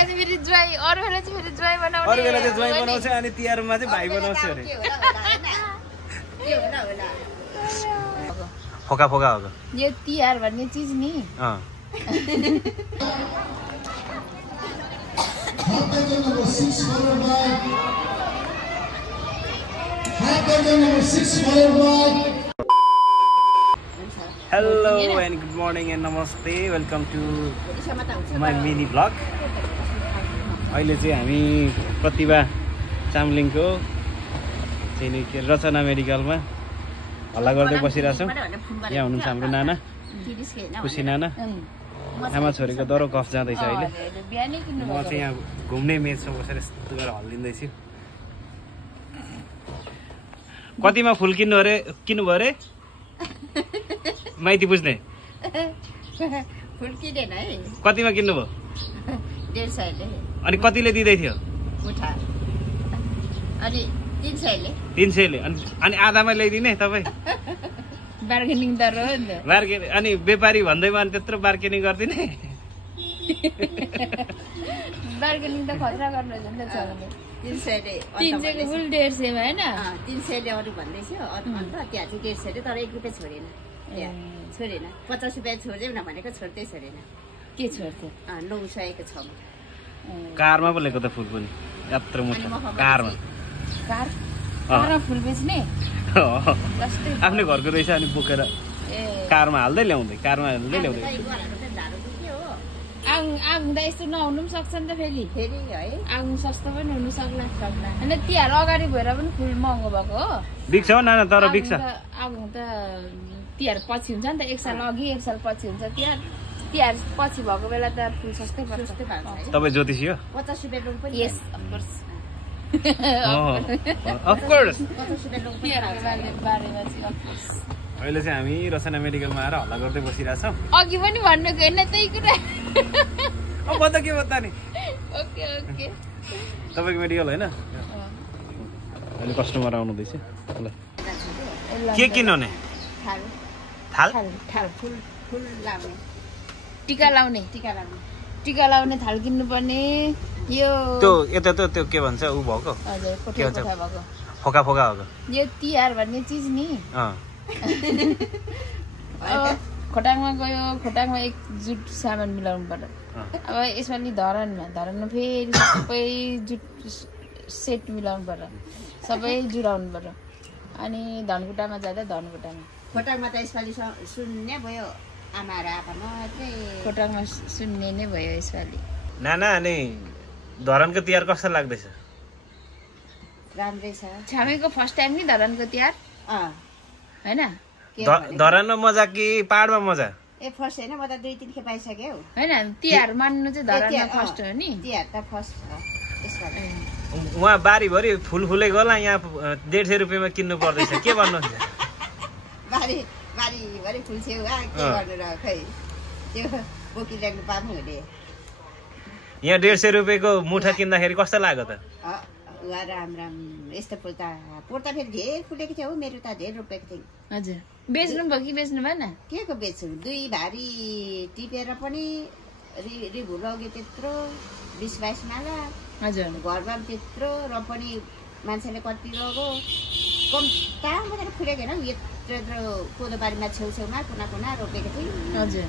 फेरि ज्वाई अरु बेला चाहिँ फेरि ज्वाई बनाउने अरु बेला चाहिँ ज्वाई बनाउँछ अनि तिहारमा चाहिँ भाइ बनाउँछ अरे फोका फोका हो यो तिहार भन्ने चीज नि Hello and good morning and namaste. Welcome to my mini vlog. अहिले चाहिँ हामी प्रतिभा चामलिङको चाहिँ के रचना मेडिकलमा हल्ला गर्दै बसिरहेछौँ। यहाँ हुनुहुन्छ हाम्रो नाना खुसी नाना आमा छोरीको दरो कफ जाँदैछ अहिले। म चाहिँ यहाँ घुम्ने मेचमा बसेर यस्तो गरेर हल्लिँदैछु। कतिमा फुल किन्नु भयो अरे माइती बुझ्ने फुल किनेन है कतिमा किन्नु भयो 150 ले अनि कतिले दिँदै थियो मुठा अनि 300 ले अनि आधामा ल्याइदिने तपाई बार्गेनिङ दर हो नि त बार्गेनिङ अनि व्यापारी भन्दैमा अनि त्यत्रो बार्गेनिङ गर्दिने बार्गेनिङ त खतरा गर्न जन्छ चल्ने 300 ले 300 को फुल 150 मा हैन 300 ले अरु भन्दै थियो अन्त त्यहाँ चाहिँ 150 ले तर 1 रुपैयाँ छोडेन छोडेन 50 रुपैयाँ छोड्दै न भनेको छोड्दै छोडेन के छोड्थ्यो 900 को छ कारमा पो ल्याएको त फुल पनि यत्रो मोटो कारमा कारमा फुल बेच्ने आफ्नै घरको रहेछ अनि बोकेर कारमा हाल्दै ल्याउँदै आउँ त यस्तो नहुनु पनि सक्छ नि त फेरि है आउँ सस्तो पनि हुनु सक्ला हैन तिहार अगाडि भएर पनि फुल महँगो भएको हो बिक्छ हो नाना तर बिक्छ आउँ त तिहार पछि हुन्छ नि त एक साल अघि एक साल पछि हुन्छ तिहार पछि भएको बेला त फुल सस्तै पर्छ तपाई ज्योतिषी हो 50 रुपैयाँ रुम पनि यस अफ कोर्स अहिले चाहिँ हामी रचना मेडिकलमा आएर हल्ला गर्दै बसिरहेछौँ अघि पनि भन्नु गएन त्यही कुरा अब बता के बता नि ओके ओके तपाईको मेडिकल हैन अहिले कस्टमर आउनुहुँदैछ ल के किन्ने थाल फुल लाउने टीका लाउने टीका थाल किन्नु पर्ने यो त्यो त्यो के भन्छ उ भएको हजुर फोटो भएको फोका फोका हो यो तिहार भन्ने चीज नि खोटाङमा गयो खोटाङमा एक जुट सामान मिलाउनु पर्यो अब यसपालि धरानमा फेरि सबै जुट सेट मिलाउनु पर्यो सबै जुडाउनु पर्यो अनि धनकुटामा जाँदा धनकुटामा खोटाङमा त यसपालि सुन्ने भयो आमा र आपा मात्रै खोटाङमा सुन्ने नै भयो यसपालि नाना अनि धरानको तिहार कस्तो लाग्दैछ राम्रै छ छामेको फर्स्ट टाइम नि धरानको तिहार हैन धरानमा मजा कि पहाडमा मजा ए फर्स्ट हैन म त 2-3 खेप आइसके हो हैन तिहार मान्नु चाहिँ धरानमा फर्स्ट हो नि तिहार त फर्स्ट हो यसपालि वहाँ बारीभरि फुलै गला यहाँ 150 रुपैयाँमा किन्नु पर्दैछ के भन्नुहुन्छ बारी फुल छेउ के गर्नु र खै त्यो बोकी ल्याउनु पाउनु हुने यहाँ 150 रुपैयाँको मुठा किन्दाखेरि कस्तो लाग्यो त राम यस्तो फुल त फेरि धेर फुलेको थियो मेरो त धेर रुपैयाँको थियो हजुर बेच्नु भयो कि बेच्नु भएन के को बेच्छु 2 भारी टिपेर पनि रिभु लग्यो त्यत्रो 20-22 माला हजुर घरमा त्यत्रो र पनि मान्छेले कति लग्यो कम्ता मात्रै फुलेको होइन यत्रो कोदो बारीमा छेउछेउमा कुना रोपेको थिएँ हजुर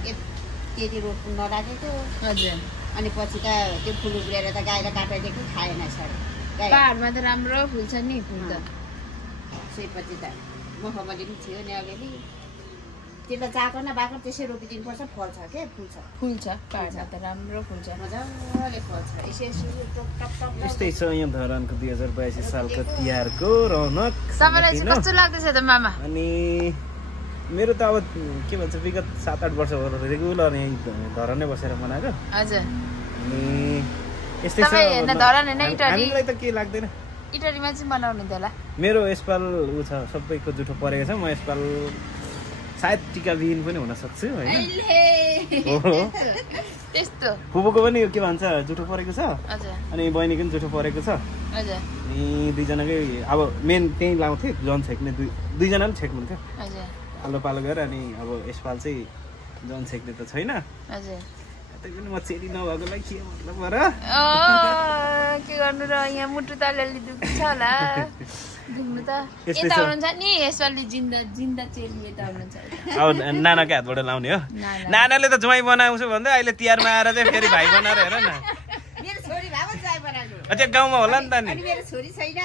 त्यति रोप्नु नराखेको हजुर अनि पछि त त्यो फुल उब्रेर त गाईलाई काटाइदिएको खाएन सर पहाडमा त राम्रो फुल्छ नि फुल त त्यसपछि त मखमली पनि थियो नि अलिअलि त्यो त चाको नबाको त्यसै रोपिदिनुपर्छ फल्छ के फुल्छ पहाडमा त राम्रो फुल्छ मजाले फल्छ यस्तै छ यहाँ धरानको 2082 सालको तिहारको रौनक सबैलाई कस्तो लाग्दैछ त मामा अनि मेरो त अब के भन्छ विगत 7-8 वर्ष भयो रेगुलर यही धरान नै बसेर मनाएको हजुर अनि यस्तै छ हामीलाई त के लाग्दैन इटरीमा चाहिँ मनाउने होला मेरो यसपाल उ छ सबैको जुठो परेको छ म यसपाल सायद टीका विहीन पनि हुन सक्छु हैन त्यस्तो फुपूको पनि के भन्छ जुठो परेको छ अनि बहिनीको पनि जुठो परेको छ हजुर अनि दुई जनाकै अब मेन त्यही लाउँथे जन छेक्ने दुई जना पनि छेक्नुहुन्थ्यो हजुर आलो पालो गरेर अनि अब यसपाल चाहिँ जन छेक्ने त छैन हजुर त्यही पनि म चेली नभएकोलाई के मतलब र के गर्नु र यहाँ मुटु त अलिअलि दुख्छ होला दुख्नु त यता हुनुहुन्छ नि यसपालि जिन्दा चेली यता हुनुहुन्छ अब नानाको हातबाट लाउने हो नानाले त ज्वाइँ बनाउँछु भन्दै अहिले तिहारमा आएर चाहिँ फेरि भाइ बनाएर हेर न मेरो छोरी भए पनि ज्वाइँ बनाएको त्यो गाउँमा होला नि त नि अनि मेरो छोरी छैन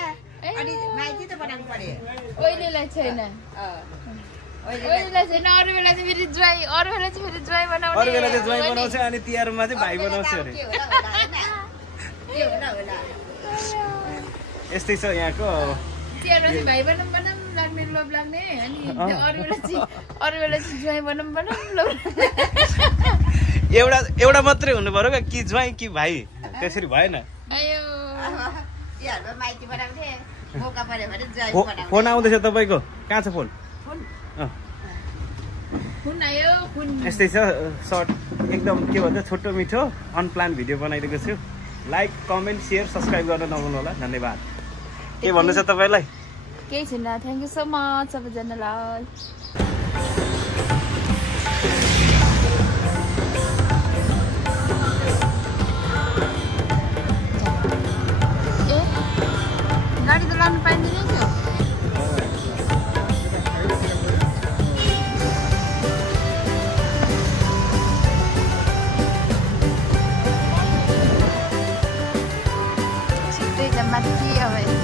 अनि माइती त बनाउनु पर्यो ओइलेलाई छैन ओइलेलाई छैन अरू बेला चाहिँ फेरि ज्वाइँ अरू बेला चाहिँ फेरि ज्वाइँ बनाउने अरू बेला चाहिँ ज्वाइँ बनाउँछ अनि तिहारमा चाहिँ भाइ बनाउँछ अरे के होला होला यस्तै छ यहाँको तिहारमा चाहिँ भाइ बनाउँ लाग्ने लोभ लाग्ने अनि अरू बेला चाहिँ ज्वाइँ बनाउँ लोभ एउटा मात्रै हुनु पर्यो कि ज्वाइँ कि भाइ त्यसरी भएन माइती बनाउँथे मौका पर्यो भने ज्वाइँ बनाउँथे फोन आउँदैछ तपाईँको कहाँ छ फोन यस्तै छ सर्ट एकदम के भन्छ छोटो मिठो अनप्लान भिडियो बनाइदिएको छु लाइक कमेन्ट सेयर सब्सक्राइब गर्न नभुल्नु होला धन्यवाद के भन्नु छ तपाईँलाई केही छैन थ्याङ्क यू सो मच सबैजनालाई गाडी त लानु पाइँदैन थियो छिट्टै त माथि अब